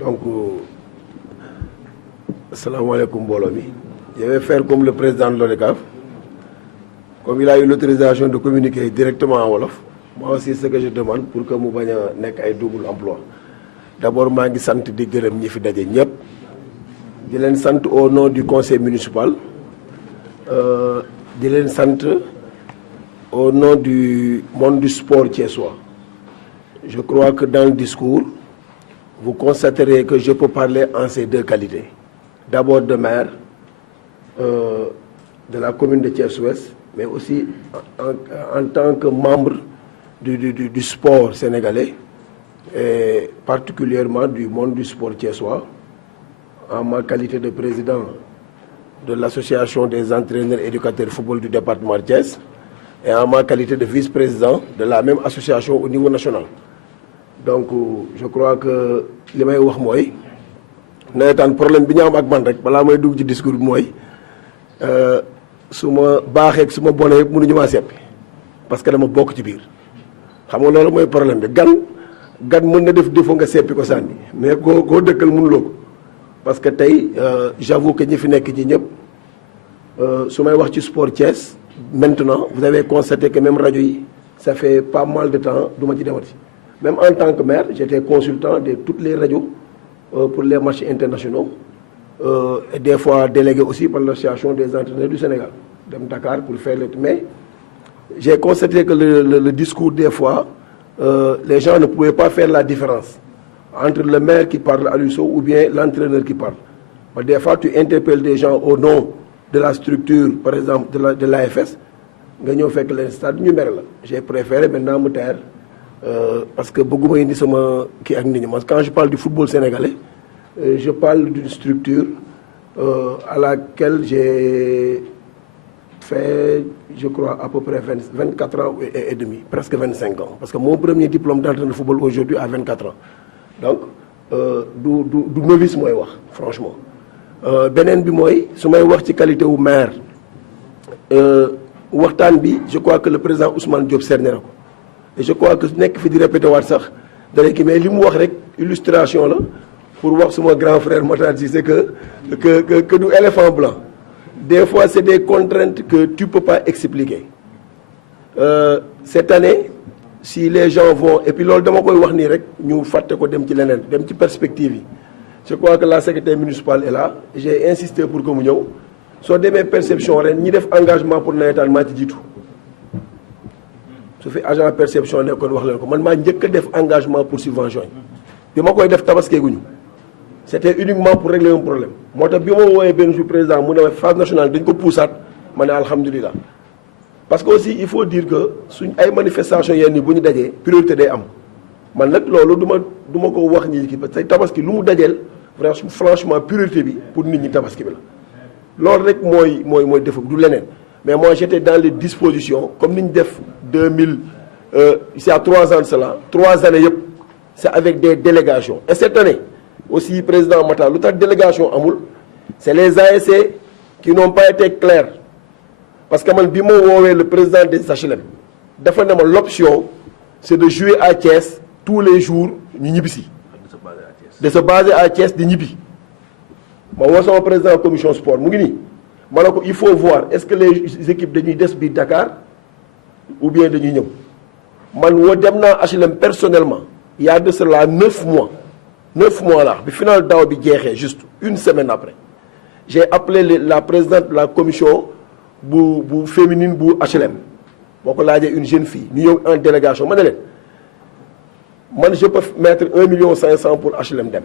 Donc, assalamu alaikum Bolomi. Je vais faire comme le président de l'ODCAV. Comme il a eu l'autorisation de communiquer directement en Wolof, moi aussi ce que je demande pour que mu bañ a nekk ay double emploi. D'abord maa ngi sant di gërëm ñi fi daje ñëpp di leen sant au nom du conseil municipal di leen sant au nom du monde du sport thiessois. Je crois que dans le discours vous constaterez que je peux parler en ces deux qualités. D'abord de maire de la commune de Thiès-Ouest, mais aussi en tant que membre du sport sénégalais et particulièrement du monde du sport thiessois, en ma qualité de président de l'association des entraîneurs éducateurs football du département de Thiès et en ma qualité de vice-président de la même association au niveau national. Donc je crois que li may wax mooy nawetaan problème bi ñu am ak man rek balaa may dugg ci discours bi mooy su ma baaxee ak su ma bonee yëpp mënuñu maa seppi parce que dama bokk ci biir xam nga loolu mooy problème bi gan mën na def défaut nga seppi ko sànni mais koo dëkkal mënuloo ko parce que tey j'avoue que ñi fi nekk ci ñëpp su may wax ci sport Thiès maintenant vous avez constaté que même rajo yi ça fait pas mal de temps du ma ci demati. Même en tant que maire, j'étais consultant de toutes les radios pour les matchs internationaux et des fois délégué aussi par l'association des entraîneurs du Sénégal, de Dakar pour faire le... Mais j'ai constaté que le discours des fois, les gens ne pouvaient pas faire la différence entre le maire qui parle à l'USO ou bien l'entraîneur qui parle. Mais des fois, tu interpelles des gens au nom de la structure, par exemple de l'AFS, j'ai préféré maintenant me taire. Parce que beaucoup indi sama kii ak nit ñi quand je parle du football sénégalais je parle d'une structure à laquelle j'ai fait je crois à peu près 24 ans et demi presque 25 ans parce que mon premier diplôme d'entraîneur de football aujourd'hui à 24 ans donc du novice mooy wax franchement beneen bi mooy su may wax ci qualité wu maire waxtaan bi je crois que le président Ousmane Diop cerné na ko. Et je crois que nekk fi di répété waat sax dana kii mais li mu wax rek illustration la pour wax suma grand frère Matar Cissé que du éléphant blanc des fois c'est des contraintes que tu peux pas expliquer cette année si les gens vont et puis loolu dama koy wax nii rek ñu fàtte ko dem ci leneen dem ci perspective yi je crois que la secrétaire municipale est là j'ai insisté pour que mu ñëw soo demee perception ren ñi def engagement pour nawetaan maa ci jiitu su fi agent perception nekkoon wax leen ko man maa njëkk a def engagement pour subvention yi bi ma koy def tabaskeeguñu c'était uniquement pour régler un problème moo tax bi ma woowee benn jour président mu ne ma phase nationale dañ ko puusaat ma ne alhamdulilah parce que aussi il faut dire que suñ ay manifestation yenn yi bu ñu dajee priorité day am man nag loolu du ma ko wax ñi ki parce que tabaski lu mu dajeel franchement priorité bi pour nit ñi tabaski bi la loolu rek mooy def du leneen mais moi j'étais dans les dispositions comme ni ñu def 2000 c'est à 3 ans de cela 3 années yëpp c'est avec des délégations et cette année aussi président Matar lu tax délégation amul c'est les ASC qui n'ont pas été clairs parce que man bi ma woowee le président des HLM dafa ne ma l'option c'est de jouer à Thiès tous les jours ñu ñibbisi de se baser à Thiès di ñibbi ma woo sama président commission sport mu ngi nii ma ne ko il faut voir est-ce que les équipes dañuy des biir Dakar ou bien dañuy ñëw man woo dem naa HLM personnellement il y a de cela 9 mois là bi final daaw bi jeexee juste une semaine après j'ai appelé la présidente de la commission bu féminine bu HLM boo ko laajee une jeune fille ñu ñëw en délégation ma ne leen man je peux mettre 1,5 million pour HLM dem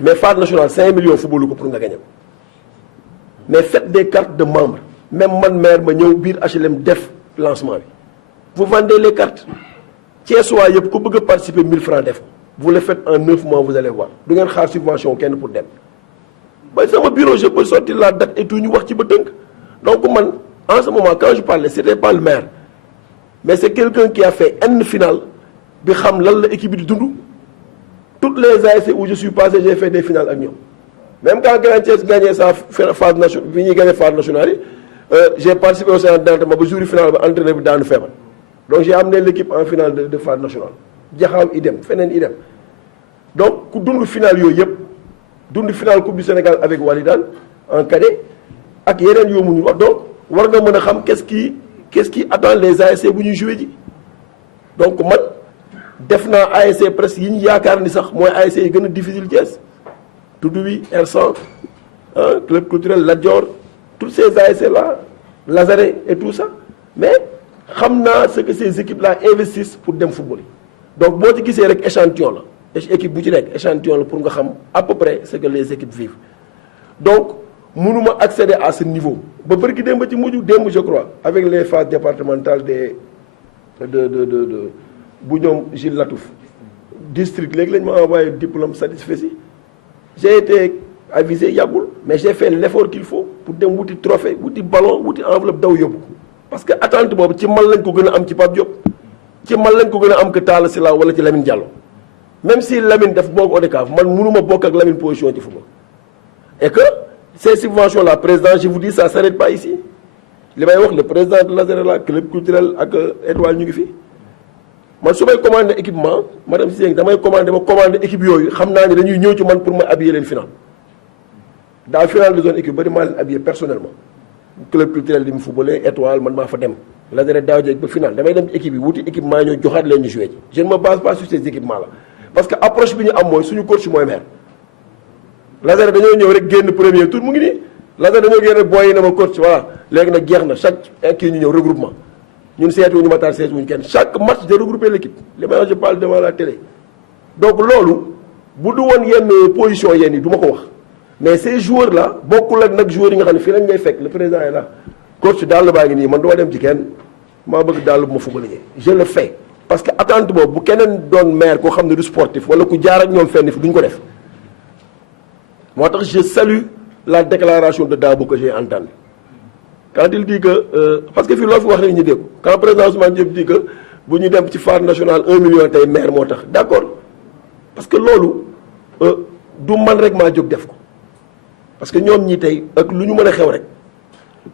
mais phase nationale 5 millions footballu ko pour nga gagner ko mais faites des cartes de membres même man maire ma ñëw biir HLM def lancement bi vous vendez les cartes Thiessois yëpp ku bëgg a participer 1000 francs def vous le faites en 9 mois vous allez voir du ngeen xaar subvention kenn pour dem ba sama bureau je peux sortir la date et tout ñu wax ci ba tënk donc man en ce moment quand je parlais c'était pas le maire mais c'est quelqu'un qui a fait une finale bi xam lan la équipe bi di dund toutes les ASC où je suis passé j'ai fait des finales ak ñoom même quand Grand Thiès gagné sa phase nationale bi ñuy gagné phase nationale yi j'ai participé au séance d'entraînement ba jour final ba entraîneur bi daanu feebar donc j'ai amené l'équipe en finale de phase nationale jaxaaw idem feneen idem donc ku dund final yooyu yëpp dund final coupe du Sénégal avec Walidane en cadet ak yeneen yoo mënul wax donc war nga mën a xam qu'est-ce qui attend les ASC bu ñuy joué ji donc man def naa ASC presque yi ñu yaakaar ni sax mooy ASC yi gën a difficile Thiès Tudduwi R100 club culturel Lat Dior tous ces ASC là Lazare et tout ça mais xam naa ce que ces équipes là investissent pour dem football donc boo ci gisee rek échantillon la équipe bu ci nekk échantillon la pour nga xam à peu près ce que les équipes vivent donc mënuma accéder à ce niveau ba bërki démb ci mujj démb je crois avec les phases départementales de bu ñoom Gilles Latouf district léegi lañ ma envoyé diplôme satisfait si j'ai été avisé yàggul mais j'ai fait l'effort qu'il faut pour dem wuti trophée wuti ballon wuti enveloppe daw yóbbu parce que attente boobu ci man lañ ko gën a am ci Pape Diop ci man lañ ko gën a am que Talla Sylla wala ci Lamine Diallo même si Lamine daf bokk ODCAV man mënuma bokk ak Lamine position ci football et que ces subventions là président je vous dis ça s'arrête pas ici li may wax le président de Lazare la club culturel ak étoile ñu ngi fi man su may commandé équipement madame Cissé damay commandé équipe yooyu xam naa ne dañuy ñëw ci man pour ma habiller leen final dans final de zone équipe bari maa leen habillé personnellement club culturel di mu footballé étoile man maa fa dem Lazare daaw jeeg ba final damay dem ci équipe yi wuti équipement ñoo joxaat leen ñu joué ji je ne me base pas sur ces équipements là parce que approche bi ñu am mooy suñu coach mooy maire Lazare dañoo ñëw rek génn premier tour mu ngi nii Lazare dañoo génn booy yi na ma coach voilà léegi nag jeex na chaque kii ñu ñëw regroupement ñun seetuwuñu Matar seetuwuñu kenn chaque match de regrouper l'équipe li may wax je parle devant la télé donc loolu bu du woon yenn position yenn yi du ma ko wax mais ces joueurs là bokkul ak nag joueurs yi nga xam ne fii lañ ngay fekk le président est là coach daal baa ngi nii man duma dem ci kenn maa bëgg daal bu ma football je le fais parce que attente boobu bu keneen doon maire koo xam ne du sportif wala ku jaar ak ñoom fenn fi duñ ko def moo tax je salue la déclaration de Dabo que j'ai entendue quand il dit que parce que fii loo fi wax rek ñu dégg quand président Ousmane Diop dit que bu ñu dem ci phare national 1 million tey maire moo tax d'accord parce que loolu du man rek maa jóg def ko parce que ñoom ñi tey ak lu ñu mën a xew rek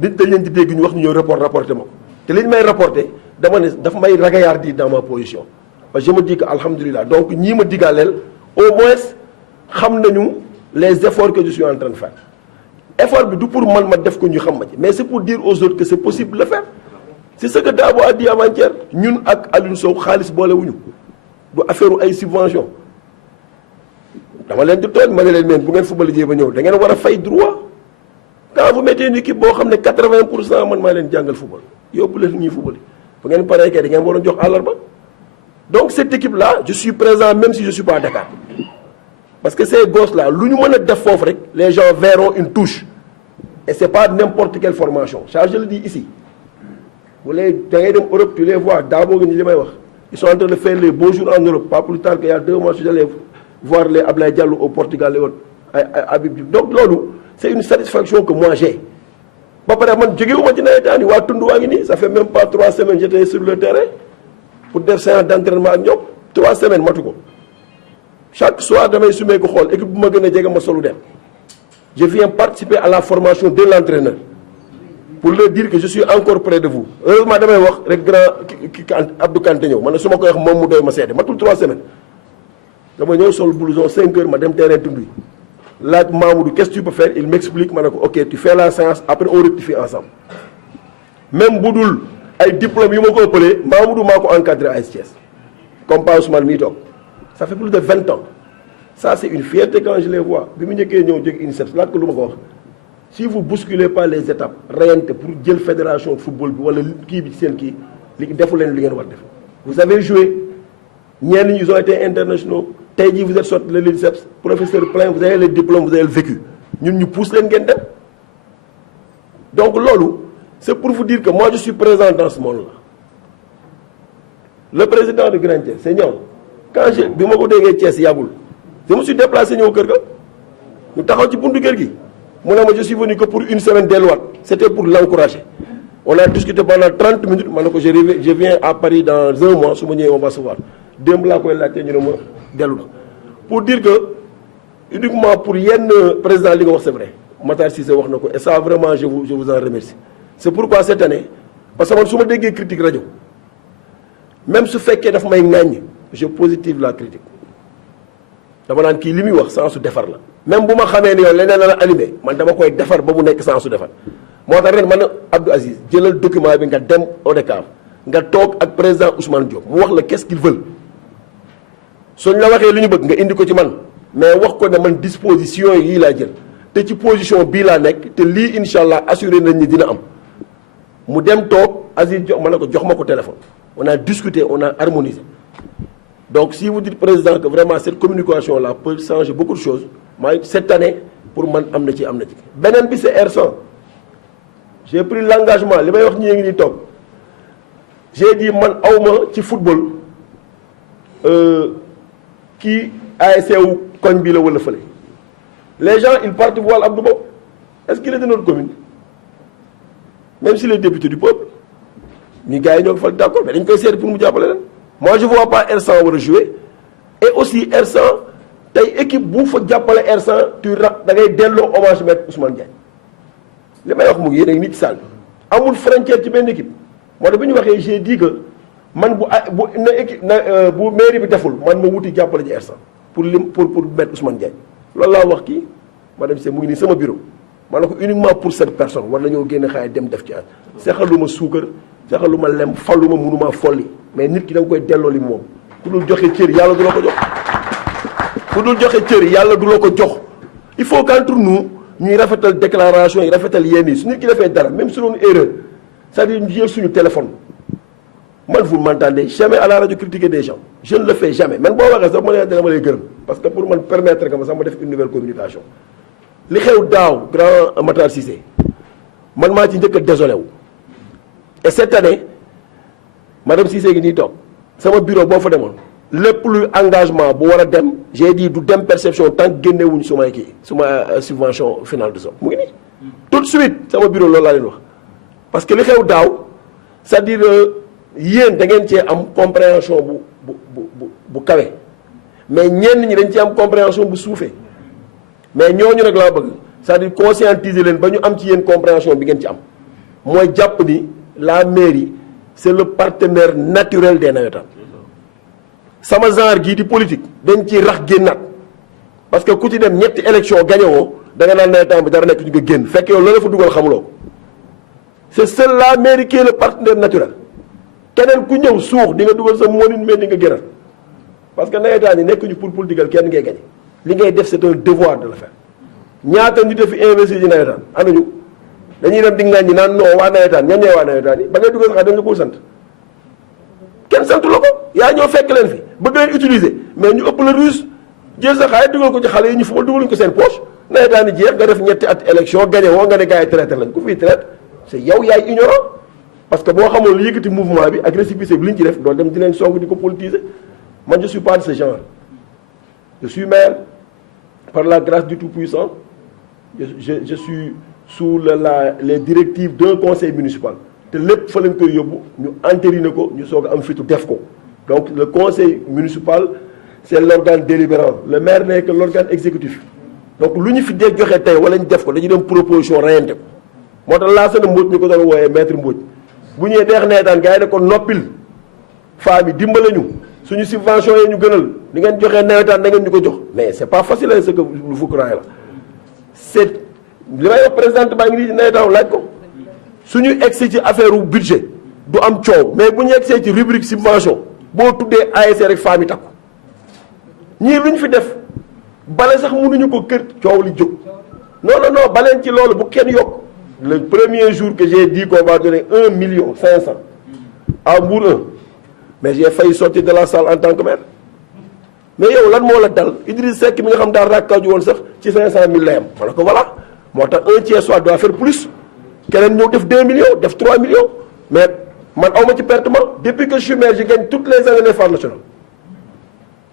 nit dañ leen di dégg ñu wax ñu ñëw rapporté ma ko te li ñu may rapporté dama ne dafa may ragaillardir dans ma position parce que je me dis que alhamdulilah donc ñii ma digaaleel au moins xam nañu les efforts que je suis en train de faire effort bi du pour man ma def ko ñu xam ma ci mais c'est pour dire aux autres que c'est possible de le faire c'est ce que Dabo a dit avant-hier ñun ak Aliou Sow xaalis boolewuñu du affaire ay subvention dama leen di tooñ ma ne leen meen bu ngeen football jee ba ñëw da ngeen war a fay droit quand vous mettez une équipe boo xam ne 80% man maa leen jàngal football yóbbu leen ñuy football bu ngeen paree kay da ngeen waroon jox àllarba donc cette équipe là je suis présent même si je suis pas à Dakar parce que ces gosses là lu ñu mën a def foofu rek les gens verront une touche et c'est pas n'importe quelle formation ça je le dis ici bu lay da ngay dem Europe tu les vois Dabo nga ñi li may wax ils sont en train de faire les beaux jours en Europe pas plus tard qu'il y a 2 mois je suis allé voir les Ablaye Diallo au Portugal et autres ay Habib Diouf donc loolu c'est une satisfaction que moi j'ai ba pare man jógewuma ci nawetaan yi waa tund waa ngi nii ça fait même pas 3 semaines j'étais sur le terrain pour def séance d'entraînement ak ñoom 3 semaines matu ko chaque soir damay sumee ko xool équipe bu ma gën a jege ma solu dem je viens participer à la formation de l'entraîneur pour leur dire que je suis encore près de vous heureusement damay wax rek grand Abdou Kanté ñëw man ne su ma koy wax moom mu doy ma seede matul 3 semaines dama ñëw sol blouson 5 heures ma dem terrain tund yi laaj Mamoudou qu'est-ce que tu peux faire il m'explique ma ne ko ok tu fais la séance après on rectifie ensemble même bu dul ay diplômes yu ma ko ëppalee Mamoudou maa ko encadré à Thiès comme Pa Ousmane mii toog ça fait plus de 20 ans ça c'est une fierté quand je les vois bi mu njëkkee ñëw jóg UNICEF laaj ko lu ma ko wax si vous bousculez pas les étapes reyante pour jël fédération football bi wala kii bi ci seen kii li defu leen li ngeen war def vous avez joué ñenn ñi ils ont été internationaux tey jii vous êtes sorti de l'UNICEF professeur plein vous avez les diplômes vous avez le vécu ñun ñu pousse leen ngeen dem donc loolu c'est pour vous dire que moi je suis présent dans ce monde-là le président de Grand Thiès c'est ñoom quand bi ma ko déggee Thiès yàggul je me suis déplacé ñëw kër ga ñu taxaw ci buntu kër gi mu ne ma je suis venu que pour une semaine delluwaat c'était pour l'encourager on a discuté pendant 30 minutes ma ne ko je viens à Paris dans 1 mois su ma ñëwee on va se voir démb laa koy laajte ñu ne ma dellu na pour dire que uniquement pour yenn président li nga wax c'est vrai Matar Cissé wax na ko et ça vraiment je vous en remercie c'est pourquoi cette année parce que man su ma déggee critique rajo même su fekkee daf may ŋàññ je positive la critique dama naan kii li muy wax sensu defar la même bu ma xamee ne yow leneen la animé man dama koy defar ba mu nekk sensu defar moo tax ren man Abdou Aziz jëlal document bi nga dem ODCAV nga toog ak président Ousmane Diop mu wax la qu'est-ce qu'ils veulent suñ la waxee li ñu bëgg nga indi ko ci man mais wax ko ne man disposition yii laa jël te ci position bii laa nekk te lii incha allah assuré nañ ni dina am mu dem toog Aziz jox ma ne ko jox ma ko téléphone on a discuté on a harmonisé donc si vous dites président que vraiment cette communication là peut changer beaucoup de choses mooy cette année pour man am na ci beneen bi c'est R100 j'ai pris l'engagement li may wax ñi ngi nii toog j'ai dit man awma ci football kii ASC wu koñ bi la wala fële les gens ils partent voir Abdou Mbow est-ce qu'il est de notre commune même s'il est député du peuple ñu gars yi ñoo ko fal d'accord mais dañ koy seet pour mu jàppale leen moi je vois pas R100 war a jouer et aussi R100 tey équipe bu fa jàppale R100 tu da ngay delloo hommage maître Ousmane Diagne li may wax mu ngi yéen a ngi nit ci salle bi amul frontière ci benn équipe moo tax bi ñu waxee j'ai dit que man bu mairie bi deful man ma wuti jàppale ji R100 pour maître Ousmane Diagne loolu laa wax kii madame Cissé mu ngi nii sama bureau ma ne ko uniquement pour cette personne war nañoo génne xaalis dem def ci at sexaluma suukar sexaluma lem falluma mënuma folli mais nit ki da nga koy delloo li moom ku dul joxe cër yàlla du la ko jox ku dul joxe cër yàlla du la ko jox il faut qu'entre nous ñuy rafetal déclaration yi rafetal yenn yi su nit ki defee dara même su doon erreur c'est-à-dire ñu jël suñu téléphone man vous m'entendez jamais à la radio critiquer des gens je ne le fais jamais man boo waxee sax ma ne dama lay gërëm parce que pour man permettre que ma sax ma def une nouvelle communication li xew daaw grand Matar Cissé man maa ci njëkk a désolé wu et cette année madame Cissé gi nii toog sama bureau boo fa demoon lépp luy engagement bu war a dem j'ai dit du dem perception tant que génnewuñ sumay kii suma subvention finale de somme mu ngi nii tout de suite sama bureau loolu laa leen wax parce que li xew daaw c'est-à-dire yéen da ngeen cee am compréhension bu kawe mais ñenn ñi dañ ci am compréhension bu suufee mais ñooñu rek laa bëgg c'est-à-dire conscientiser leen ba ñu am ci yéen compréhension bi ngeen ci am mooy jàpp ni la mairie c'est le partenaire naturel des nawetaan sama genre gii di politique dañ ci rax génnaat parce que ku ci dem ñetti élection gagné woo da nga naan nawetaan bi dara nekk ñu nga génn fekk yow la fa dugal xamuloo ko c'est seul la mairie qui est le partenaire naturel keneen ku ñëw suux di nga dugal sa moonin mais di nga gënal parce que nawetaan yi nekkuñu pour politiqual kenn ngay gagné li ngay def c'est un devoir de le faire ñaata nit fi investir ci nawetaan anañu dañuy dem di ŋàññi naan non waa nawetaan ñan ñooy waa nawetaan yi ba ngay dugal sax dañ la ko sant kenn santu la ko yaa ñoo fekk leen fi bëgg leen utiliser mais ñu ëpp la ruse jël sa xaalis dugal ko ci xale yi ñu fubal dugaluñ ko seen poche nawetaan yi jeex nga def ñetti at élection gagné woo nga ne gars yi traité lañ ku fiy traité c'est yow yaay ignorant parce que boo xamoon li yëkkati mouvement bi ak récépissé bi li ñu ci def doon dem di leen song di ko politiser man je suis pas de ce genre je suis maire par la grâce du Tout-Puissant je suis sous les directives d'un conseil municipal te lépp fa lañ koy yóbbu ñu entériner ko ñu soog a am fitu def ko donc le conseil municipal c'est l'organe délibérant le maire n'est que l'organe exécutif donc lu ñu fi dee joxe tey wala ñu def ko dañuy dem proposition reyante ko moo tax laa seen Mbodj ñu ko doon wooyee maître Mbodj bu ñëwee deex neetaan gars yi ne ko noppil femmes yi dimbale ñu suñu subvention yi ñu gënal di ngeen joxee nawetaan da ngeen ñu ko jox mais c'est pas facile ce que vous croyez là c'est li may wax présidente baa ngi nii nawetaan laaj ko suñu egsi ci affaire u budget du am coow mais bu ñu egsee ci rubrique subvention boo tuddee ASC rek femmes yi takku ñii lu ñu fi def bale sax mënuñu ko kër coow li jóg non baleen ci loolu bu kenn yokk le premier jour que j'ai dit qu'on va donner 1,5 million à Mbour 1 mais j'ai failli sortir de la salle en tant que maire mais yow lan moo la dal Idriss Seck mi nga xam daal rakkaju woon sax ci 500 000 la yam ma ne ko voilà moo tax un tiers soit doit faire plus keneen ñëw def 2 millions def 3 millions mais man awma ci pertement depuis que je suis maire je gagne toutes les années les phares nationales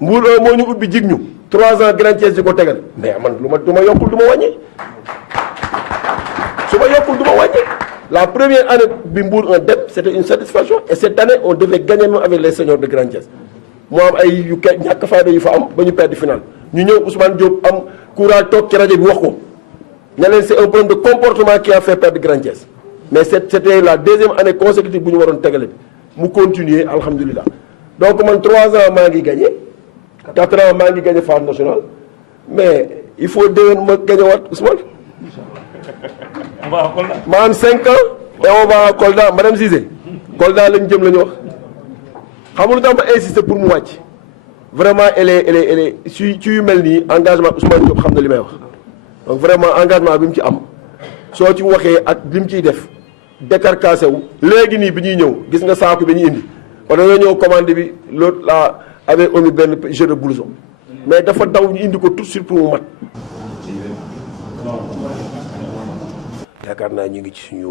Mbour 1 moo ñu ubbi jig ñu 3 ans Grand Thiès di ko tegal mais man du ma yokkul du ma wàññi su ma yokkul du ma wàññi la première année bi Mbour 1 dem c'était une satisfaction et cette année on devait gagner même avec les seniors de Grand Thiès moo am ay yu ñàkk fayda yu fa am ba ñu perdre finale ñu ñëw Ousmane Diop am courage toog ci rajo bi wax ko ne leen c'est un problème de comportement qui a fait perdre Grand Thiès mais c'était la deuxième année consécutive bu ñu waroon tegale bi mu continuer alhamdulilah donc man 3 ans maa ngi gagné 4 ans maa ngi gagné phase nationale mais il faut déwén ma gagné waat Ousmane. ma am 5 ans et on va à Kolda madame Cissé Kolda lañ jëm la ñu wax xam nga lu tax ma insister pour mu wàcc vraiment elle est ci yu mel nii engagement Ousmane Diop xam na li may wax donc vraiment engagement bi mu ci am soo ci waxee ak li mu ciy def décarcassé wu léegi nii bi ñuy ñëw gis nga saako bi ñu indi parce que dañoo ñëw commande bi l'autre là avait omis benn jeu de blouson mais dafa daw ñu indi ko tout de suite pour mu mat. yaakaar naa ñu ngi ci suñu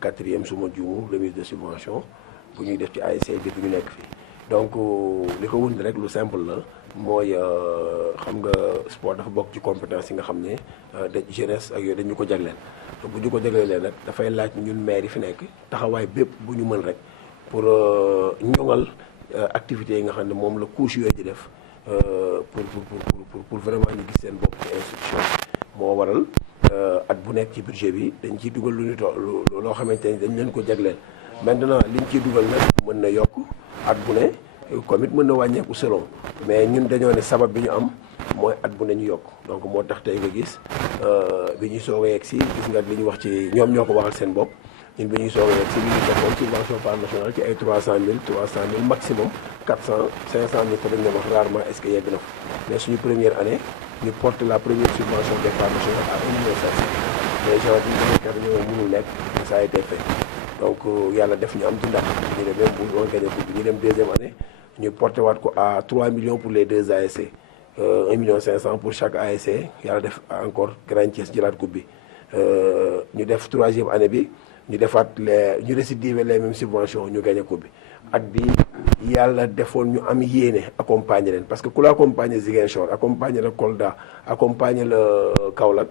4e suma juumu remise de subvention bu ñuy def ci ASC bi ñu nekk fii donc li ko wund rek lu simple la mooy xam nga sport dafa bokk ci compétence yi nga xam ne de jeunesse ak yooyu dañu ko jagleel te bu ñu ko jagleelee nag dafay laaj ñun maire yi fi nekk taxawaay bépp bu ñu mën rek pour ñoŋal activités yi nga xam ne moom la couche yooyu di def pour vraiment ñu gis seen bopp ci institution moo waral at bu nekk ci budget bi dañ ciy dugal lu ñu loo xamante ni dañ leen ko jagleel maintenant liñ ciy dugal nag mën na yokk at bu ne comme it mën na wàññeeku selon mais ñun dañoo ne sabab bi ñu am mooy at bu ne ñu yokk donc moo tax tey nga gis bi ñuy soog a yegg si gis nga li ñu wax ci ñoom ñoo ko waxal seen bopp ñun bi ñuy soog a yegg si li ñu defoon subvention par nationale ci ay 300 000 maximum 400 500 000 te dañ leen wax rarement est-ce que yegg na ko mais suñu première année ñu porte la première subvention des parts nationales à 1 million 500 les gens di béykat ñoo mënul nekk ça a été fait donc yàlla def ñu am ci ndax ñu ne même bu doon gagné coupe bi ñu dem deuxième année ñu porté waat ko à 3 millions pour les 2 ASC 1 million 500 pour chaque ASC yàlla def encore Grand Thiès jëlaat coupe bi ñu def 3e année bi ñu defaat ñu récidiver les mêmes subventions ñu gagné coupe bi at bi yàlla defoon ñu am yéene accompagner leen parce que ku la accompagner Ziguinchor accompagner la Kolda accompagner la Kaolack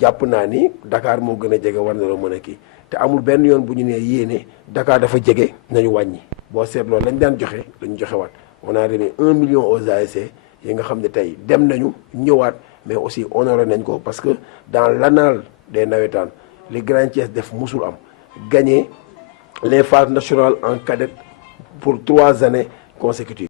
jàpp naa ni Dakar moo gën a jege war na la mën a kii te amul benn yoon bu ñu nee yéene Dakar dafa jege nañu wàññi boo seetloo lañ daan joxe lañu joxe waat on a remis 1 million aux ASC yi nga xam ne tey dem nañu ñëwaat mais aussi honoré nañ ko parce que dans l'annales des navétanes li Grand Thiès def musul am gagné les phases nationales en cadette pour 3 années consécutives.